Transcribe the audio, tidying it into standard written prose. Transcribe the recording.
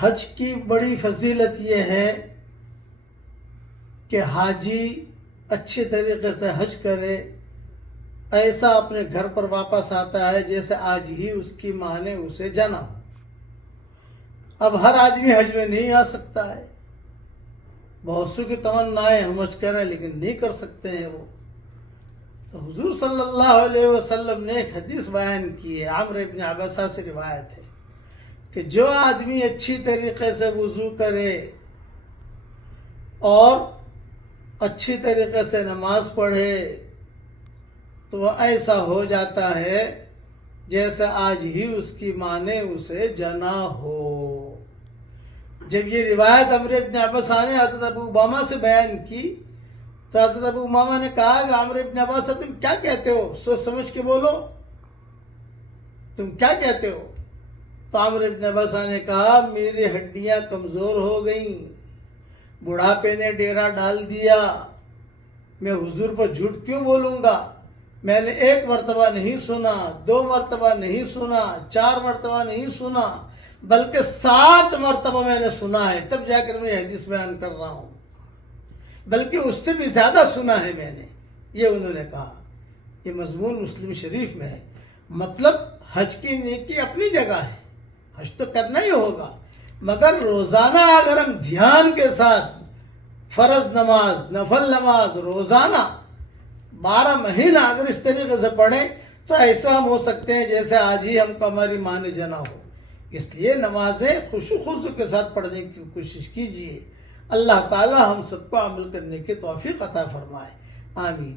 حج کی بڑی فضیلت یہ ہے کہ حاجی اچھے طریقے سے حج کرے، ایسا اپنے گھر پر واپس آتا ہے جیسے آج ہی اس کی ماں نے اسے جنا۔ اب ہر آدمی حج میں نہیں آ سکتا ہے، بہت سو کی تمنا ہے ہم حج کریں لیکن نہیں کر سکتے ہیں وہ۔ تو حضور صلی اللہ علیہ وسلم نے ایک حدیث بیان کی ہے، عمرو بن عبسہ سے روایت ہے کہ جو آدمی اچھی طریقے سے وضو کرے اور اچھی طریقے سے نماز پڑھے تو وہ ایسا ہو جاتا ہے جیسے آج ہی اس کی ماں نے اسے جنا ہو۔ جب یہ روایت عمرو بن عبسہ نے حضرت ابو امامہ سے بیان کی تو حضرت ابو امامہ نے کہا کہ عمرو بن عبسہ تم کیا کہتے ہو؟ سوچ سمجھ کے بولو، تم کیا کہتے ہو؟ تو عمرو بن عبسہ نے کہا میری ہڈیاں کمزور ہو گئیں، بڑھاپے نے ڈیرا ڈال دیا، میں حضور پر جھوٹ کیوں بولوں گا؟ میں نے 1 مرتبہ نہیں سنا، 2 مرتبہ نہیں سنا، 4 مرتبہ نہیں سنا، بلکہ 7 مرتبہ میں نے سنا ہے، تب جا کر میں یہ حدیث بیان کر رہا ہوں، بلکہ اس سے بھی زیادہ سنا ہے میں نے، یہ انہوں نے کہا۔ یہ مضمون مسلم شریف میں ہے۔ مطلب حج کی نیکی اپنی جگہ ہے، حج تو کرنا ہی ہوگا، مگر روزانہ اگر ہم دھیان کے ساتھ فرض نماز، نفل نماز روزانہ 12 مہینہ اگر اس طریقے سے پڑھیں تو ایسا ہم ہو سکتے ہیں جیسے آج ہی ہم کو ہماری ماں نے جنا ہو۔ اس لیے نمازیں خشوع و خضوع کے ساتھ پڑھنے کی کوشش کیجیے۔ اللہ تعالی ہم سب کو عمل کرنے کی توفیق عطا فرمائے، آمین۔